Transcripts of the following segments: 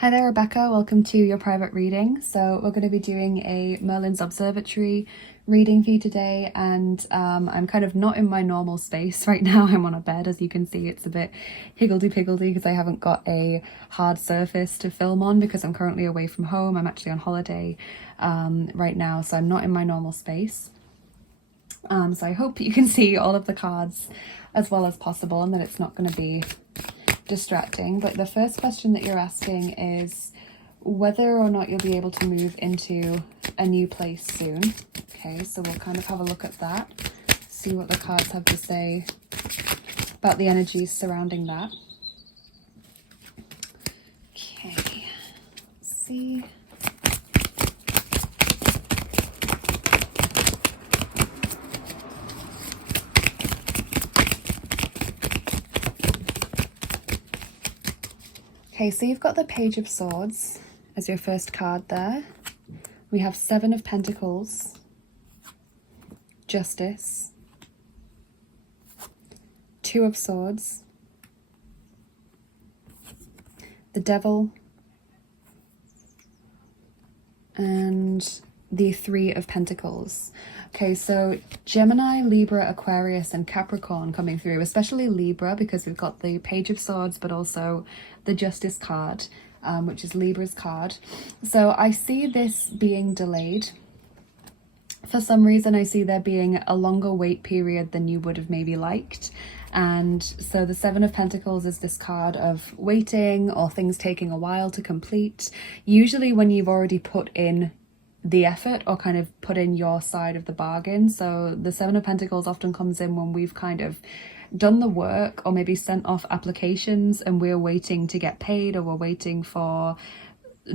Hi there, Rebecca. Welcome to your private reading. So we're going to be doing a Merlin's Observatory reading for you today, and I'm kind of not in my normal space right now. I'm on a bed, as you can see. It's a bit higgledy-piggledy because I haven't got a hard surface to film on because I'm currently away from home. I'm actually on holiday right now, so I'm not in my normal space. So I hope you can see all of the cards as well as possible and that it's not going to be distracting. But the first question that you're asking is whether or not you'll be able to move into a new place soon. Okay, so we'll kind of have a look at that, see what the cards have to say about the energies surrounding that. Okay, let's see. Okay, so you've got the Page of Swords as your first card there. We have Seven of Pentacles, Justice, Two of Swords, the Devil, and the Three of Pentacles. Okay, so Gemini, Libra, Aquarius, and Capricorn coming through, especially Libra, because we've got the Page of Swords, but also the Justice card, which is Libra's card. So I see this being delayed. For some reason, I see there being a longer wait period than you would have maybe liked. And so the Seven of Pentacles is this card of waiting or things taking a while to complete. Usually when you've already put in the effort or kind of put in your side of the bargain. So the Seven of Pentacles often comes in when we've kind of done the work or maybe sent off applications and we're waiting to get paid, or we're waiting for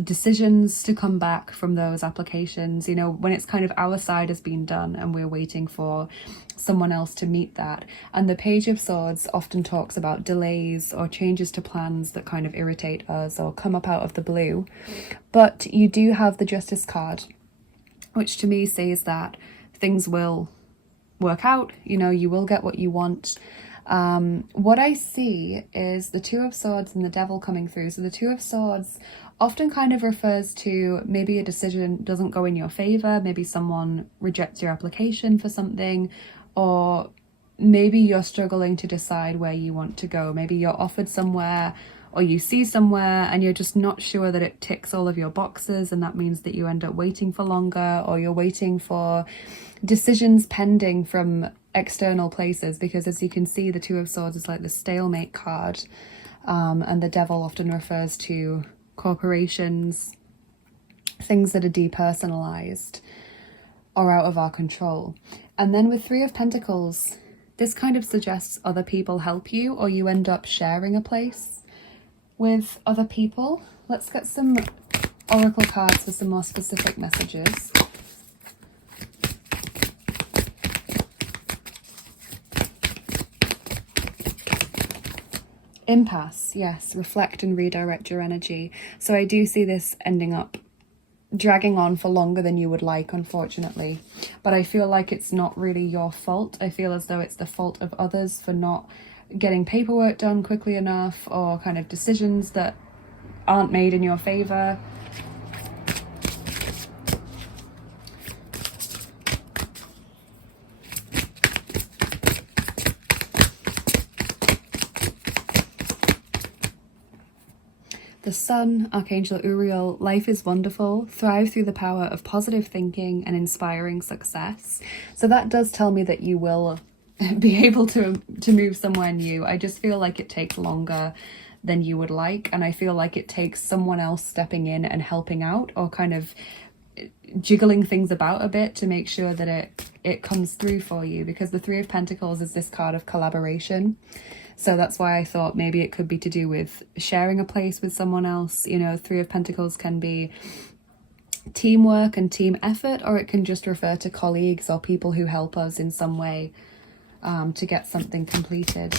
decisions to come back from those applications, you know, when it's kind of our side has been done and we're waiting for someone else to meet that. And the Page of Swords often talks about delays or changes to plans that kind of irritate us or come up out of the blue. But you do have the Justice card, which to me says that things will work out, you know, you will get what you want. What I see is the Two of Swords and the Devil coming through. So the Two of Swords often kind of refers to maybe a decision doesn't go in your favor, maybe someone rejects your application for something, or maybe you're struggling to decide where you want to go. Maybe you're offered somewhere or you see somewhere and you're just not sure that it ticks all of your boxes, and that means that you end up waiting for longer, or you're waiting for decisions pending from external places, because as you can see, the Two of Swords is like the stalemate card, and the Devil often refers to corporations, things that are depersonalized or out of our control. And then with Three of Pentacles, this kind of suggests other people help you, or you end up sharing a place with other people. Let's get some oracle cards for some more specific messages. Impasse, yes, reflect and redirect your energy. So I do see this ending up dragging on for longer than you would like, unfortunately. But I feel like it's not really your fault. I feel as though it's the fault of others for not getting paperwork done quickly enough, or kind of decisions that aren't made in your favor. The Sun, Archangel Uriel, life is wonderful, thrive through the power of positive thinking and inspiring success. So that does tell me that you will be able to move somewhere new. I just feel like it takes longer than you would like, and I feel like it takes someone else stepping in and helping out, or kind of jiggling things about a bit to make sure that it comes through for you, because the Three of Pentacles is this card of collaboration. So that's why I thought maybe it could be to do with sharing a place with someone else. You know, Three of Pentacles can be teamwork and team effort, or it can just refer to colleagues or people who help us in some way to get something completed.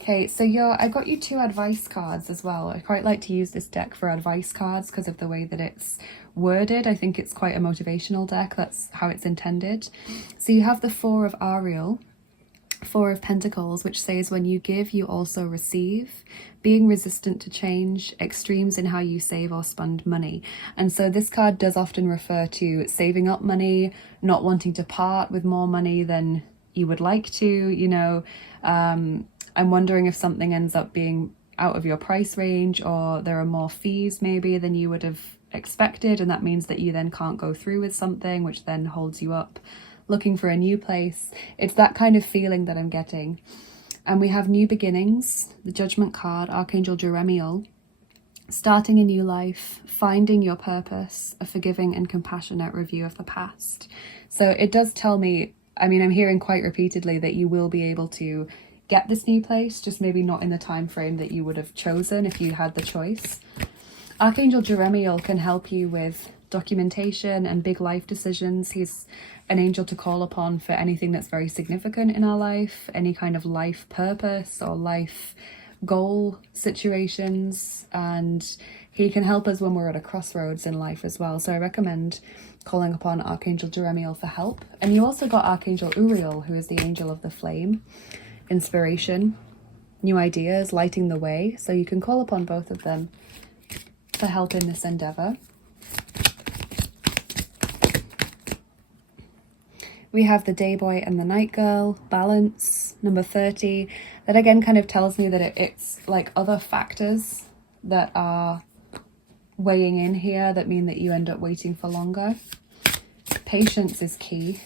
Okay, so I got you two advice cards as well. I quite like to use this deck for advice cards because of the way that it's worded. I think it's quite a motivational deck. That's how it's intended. So you have the Four of Ariel, Four of Pentacles, which says when you give, you also receive, being resistant to change, extremes in how you save or spend money. And so this card does often refer to saving up money, not wanting to part with more money than you would like to, you know. I'm wondering if something ends up being out of your price range, or there are more fees maybe than you would have expected, and that means that you then can't go through with something, which then holds you up looking for a new place. It's that kind of feeling that I'm getting. And we have new beginnings, the Judgment card, Archangel Jeremiel, starting a new life, finding your purpose, a forgiving and compassionate review of the past. So it does tell me, I mean, I'm hearing quite repeatedly that you will be able to get this new place, just maybe not in the time frame that you would have chosen if you had the choice. Archangel Jeremiel can help you with documentation and big life decisions. He's an angel to call upon for anything that's very significant in our life, any kind of life purpose or life goal situations, and he can help us when we're at a crossroads in life as well. So I recommend calling upon Archangel Jeremiel for help. And you also got Archangel Uriel, who is the angel of the flame, inspiration, new ideas, lighting the way. So you can call upon both of them for help in this endeavor. We have the Day Boy and the Night Girl, balance, number 30. That again kind of tells me that it's like other factors that are weighing in here that mean that you end up waiting for longer. Patience is key.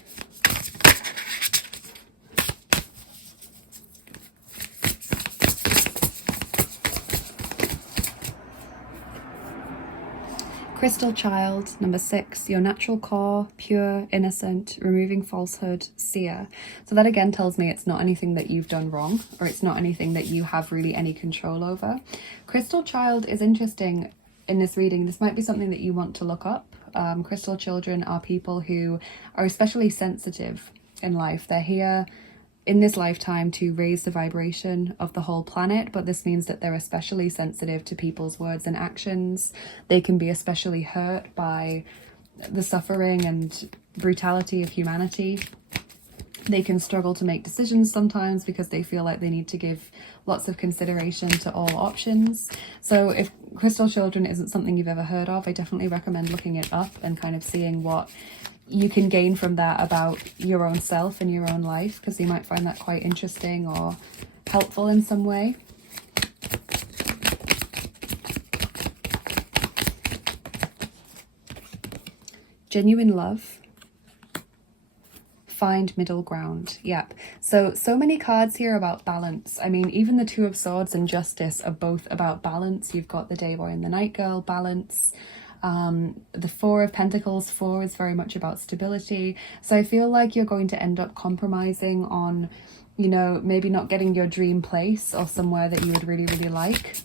Crystal Child, number 6, your natural core, pure, innocent, removing falsehood, seer. So that again tells me it's not anything that you've done wrong, or it's not anything that you have really any control over. Crystal Child is interesting in this reading. This might be something that you want to look up. Crystal children are people who are especially sensitive in life. They're here in this lifetime to raise the vibration of the whole planet, but this means that they're especially sensitive to people's words and actions. They can be especially hurt by the suffering and brutality of humanity. They can struggle to make decisions sometimes because they feel like they need to give lots of consideration to all options. So if crystal children isn't something you've ever heard of, I definitely recommend looking it up and kind of seeing what you can gain from that about your own self and your own life, because you might find that quite interesting or helpful in some way. Genuine love. Find middle ground. Yep. So many cards here about balance. I mean, even the Two of Swords and Justice are both about balance. You've got the Day Boy and the Night Girl, balance. The Four of Pentacles, 4 is very much about stability. So I feel like you're going to end up compromising on, you know, maybe not getting your dream place or somewhere that you would really, really like.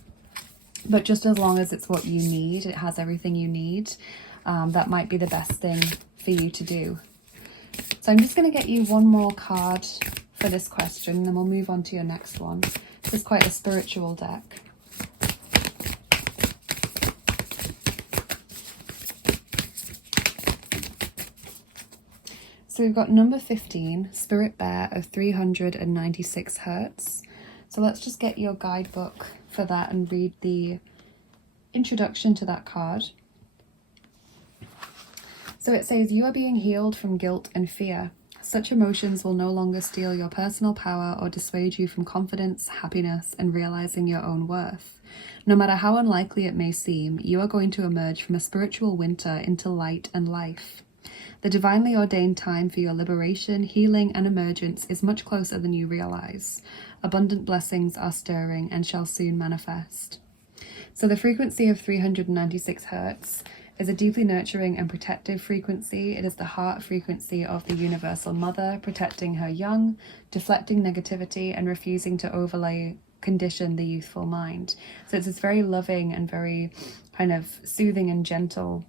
But just as long as it's what you need, it has everything you need, that might be the best thing for you to do. So I'm just going to get you one more card for this question, and then we'll move on to your next one. This is quite a spiritual deck. So we've got number 15, Spirit Bear of 396 Hertz. So let's just get your guidebook for that and read the introduction to that card. So it says, you are being healed from guilt and fear. Such emotions will no longer steal your personal power or dissuade you from confidence, happiness, and realizing your own worth. No matter how unlikely it may seem, you are going to emerge from a spiritual winter into light and life. The divinely ordained time for your liberation, healing, and emergence is much closer than you realize. Abundant blessings are stirring and shall soon manifest. So the frequency of 396 Hertz is a deeply nurturing and protective frequency. It is the heart frequency of the Universal Mother, protecting her young, deflecting negativity, and refusing to condition the youthful mind. So it's this very loving and very kind of soothing and gentle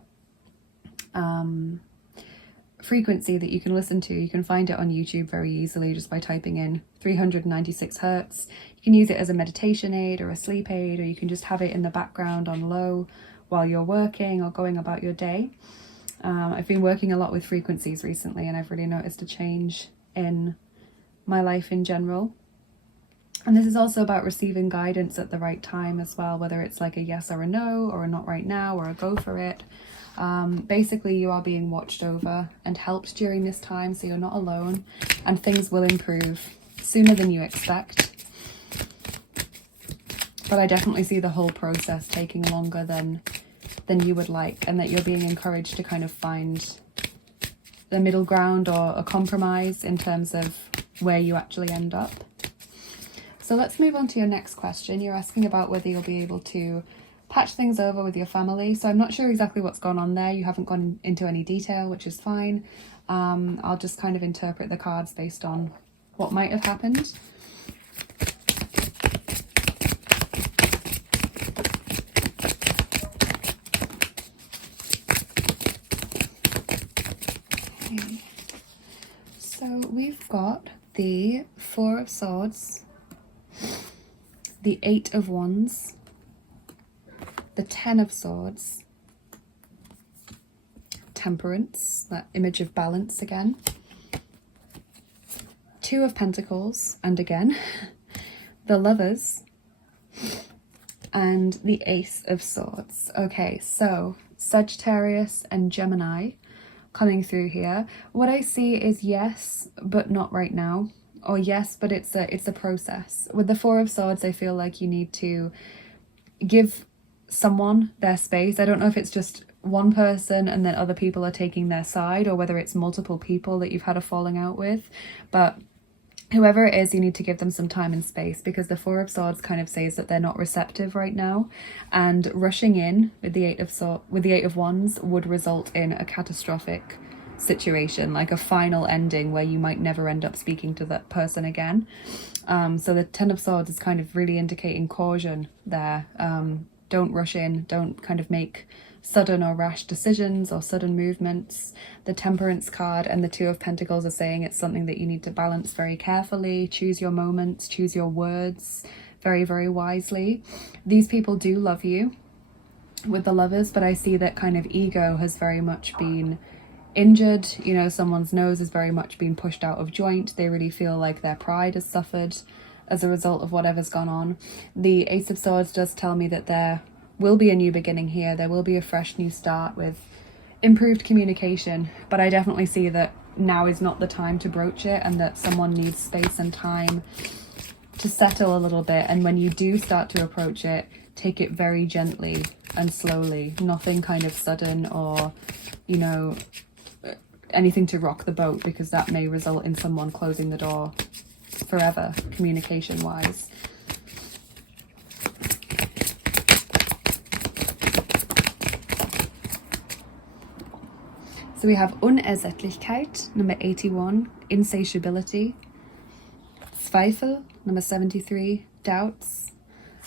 frequency that you can listen to. You can find it on YouTube very easily just by typing in 396 Hertz. You can use it as a meditation aid or a sleep aid, or you can just have it in the background on low while you're working or going about your day. I've been working a lot with frequencies recently, and I've really noticed a change in my life in general. And this is also about receiving guidance at the right time as well, whether it's like a yes or a no, or a not right now, or a go for it. Basically, you are being watched over and helped during this time, so you're not alone, and things will improve sooner than you expect. But I definitely see the whole process taking longer than you would like, and that you're being encouraged to kind of find the middle ground or a compromise in terms of where you actually end up. So let's move on to your next question. You're asking about whether you'll be able to patch things over with your family. So I'm not sure exactly what's gone on there. You haven't gone into any detail, which is fine. I'll just kind of interpret the cards based on what might have happened. Okay. So we've got the Four of Swords, the Eight of Wands, the Ten of Swords, Temperance, that image of balance again, Two of Pentacles, and again, the Lovers, and the Ace of Swords. Okay, so Sagittarius and Gemini coming through here. What I see is yes, but not right now. Or yes, but it's a process. With the Four of Swords, I feel like you need to give someone their space. I don't know if it's just one person and then other people are taking their side, or whether it's multiple people that you've had a falling out with. But whoever it is, you need to give them some time and space, because the Four of Swords kind of says that they're not receptive right now, and rushing in with the Eight of Wands would result in a catastrophic situation, like a final ending where you might never end up speaking to that person again. So the Ten of Swords is kind of really indicating caution there. Don't rush in, don't kind of make sudden or rash decisions or sudden movements. The Temperance card and the Two of Pentacles are saying it's something that you need to balance very carefully. Choose your moments, choose your words very, very wisely. These people do love you with the Lovers, but I see that kind of ego has very much been injured. You know, someone's nose has very much been pushed out of joint. They really feel like their pride has suffered as a result of whatever's gone on. The Ace of Swords does tell me that there will be a new beginning here. There will be a fresh new start with improved communication, but I definitely see that now is not the time to broach it, and that someone needs space and time to settle a little bit. And when you do start to approach it, take it very gently and slowly. Nothing kind of sudden or, you know, anything to rock the boat, because that may result in someone closing the door forever, communication wise. So we have Unersättlichkeit, number 81, insatiability, Zweifel, number 73, doubts,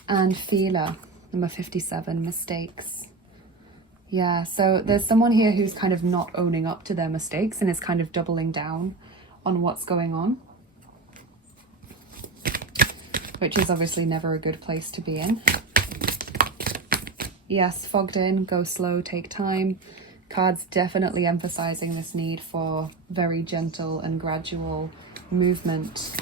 and Fehler, number 57, mistakes. Yeah, so there's someone here who's kind of not owning up to their mistakes and is kind of doubling down on what's going on, which is obviously never a good place to be in. Yes, fogged in, go slow, take time. Cards definitely emphasizing this need for very gentle and gradual movement.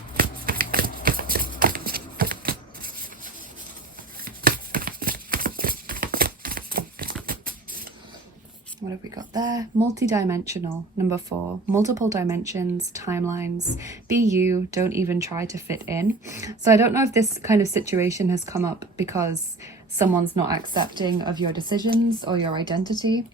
What have we got there? Multidimensional, number 4. Multiple dimensions, timelines. Be you, don't even try to fit in. So I don't know if this kind of situation has come up because someone's not accepting of your decisions or your identity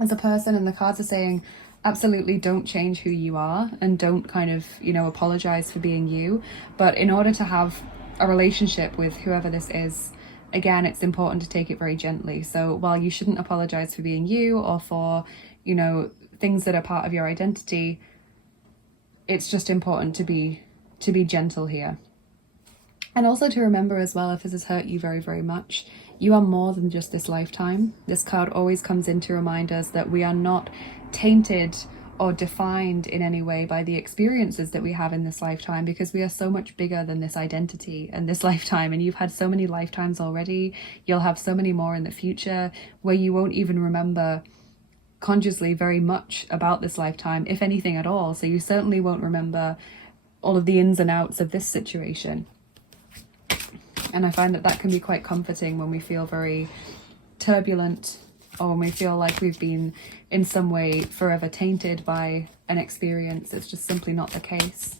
as a person, and the cards are saying absolutely don't change who you are, and don't kind of, you know, apologize for being you. But in order to have a relationship with whoever this is, again, it's important to take it very gently. So while you shouldn't apologize for being you or for, you know, things that are part of your identity, it's just important to be gentle here. And also to remember as well, if this has hurt you very, very much, you are more than just this lifetime. This card always comes in to remind us that we are not tainted or defined in any way by the experiences that we have in this lifetime, because we are so much bigger than this identity and this lifetime. And you've had so many lifetimes already. You'll have so many more in the future where you won't even remember consciously very much about this lifetime, if anything at all. So you certainly won't remember all of the ins and outs of this situation. And I find that that can be quite comforting when we feel very turbulent, or when we feel like we've been in some way forever tainted by an experience. It's just simply not the case.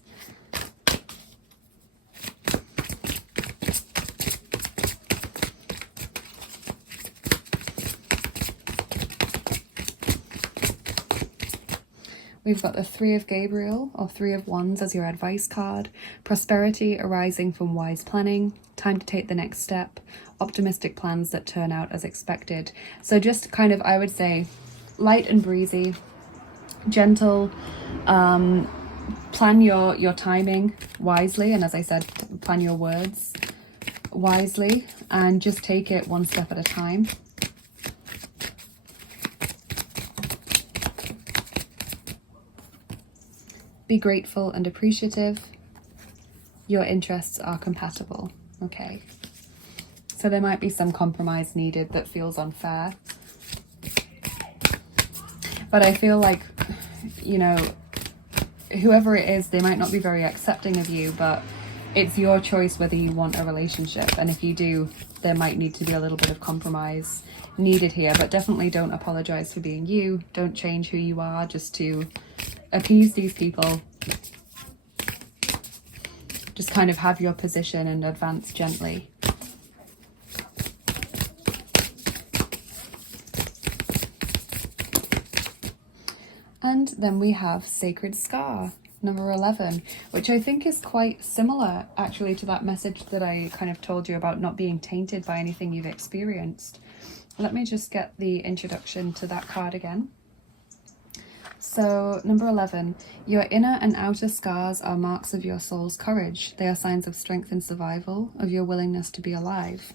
We've got the Three of Gabriel, or Three of Wands, as your advice card. Prosperity arising from wise planning. Time to take the next step. Optimistic plans that turn out as expected. So just kind of, I would say, light and breezy, gentle. Plan your timing wisely. And as I said, plan your words wisely. And just take it one step at a time. Be grateful and appreciative. Your interests are compatible. Okay. So there might be some compromise needed that feels unfair. But I feel like, you know, whoever it is, they might not be very accepting of you, but it's your choice whether you want a relationship. And if you do, there might need to be a little bit of compromise needed here. But definitely don't apologize for being you. Don't change who you are just to appease these people. Just kind of have your position and advance gently. And then we have Sacred Scar, number 11, which I think is quite similar actually to that message that I kind of told you about not being tainted by anything you've experienced. Let me just get the introduction to that card again. So, number 11, your inner and outer scars are marks of your soul's courage. They are signs of strength and survival, of your willingness to be alive.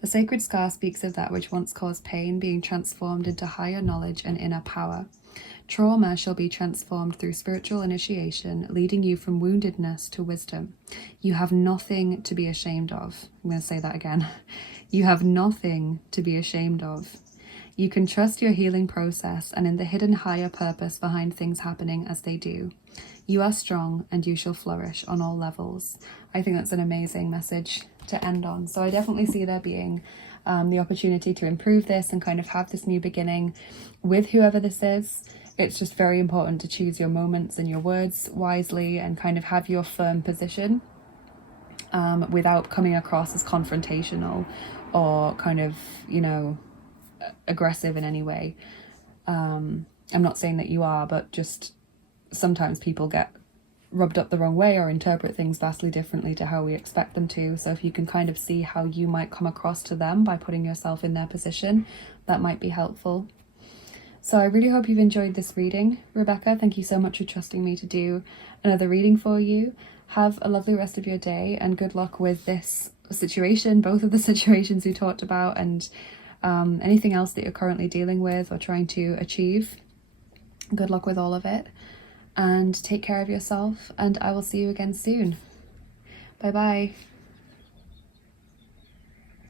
The sacred scar speaks of that which once caused pain being transformed into higher knowledge and inner power. Trauma shall be transformed through spiritual initiation, leading you from woundedness to wisdom. You have nothing to be ashamed of. I'm going to say that again. You have nothing to be ashamed of. You can trust your healing process and in the hidden higher purpose behind things happening as they do. You are strong and you shall flourish on all levels. I think that's an amazing message to end on. So I definitely see there being the opportunity to improve this and kind of have this new beginning with whoever this is. It's just very important to choose your moments and your words wisely and kind of have your firm position without coming across as confrontational or kind of, you know, aggressive in any way. I'm not saying that you are, but just sometimes people get rubbed up the wrong way or interpret things vastly differently to how we expect them to. So if you can kind of see how you might come across to them by putting yourself in their position, that might be helpful. So I really hope you've enjoyed this reading, Rebecca. Thank you so much for trusting me to do another reading for you. Have a lovely rest of your day and good luck with this situation, both of the situations we talked about, and anything else that you're currently dealing with or trying to achieve. Good luck with all of it, and take care of yourself, and I will see you again soon. Bye bye.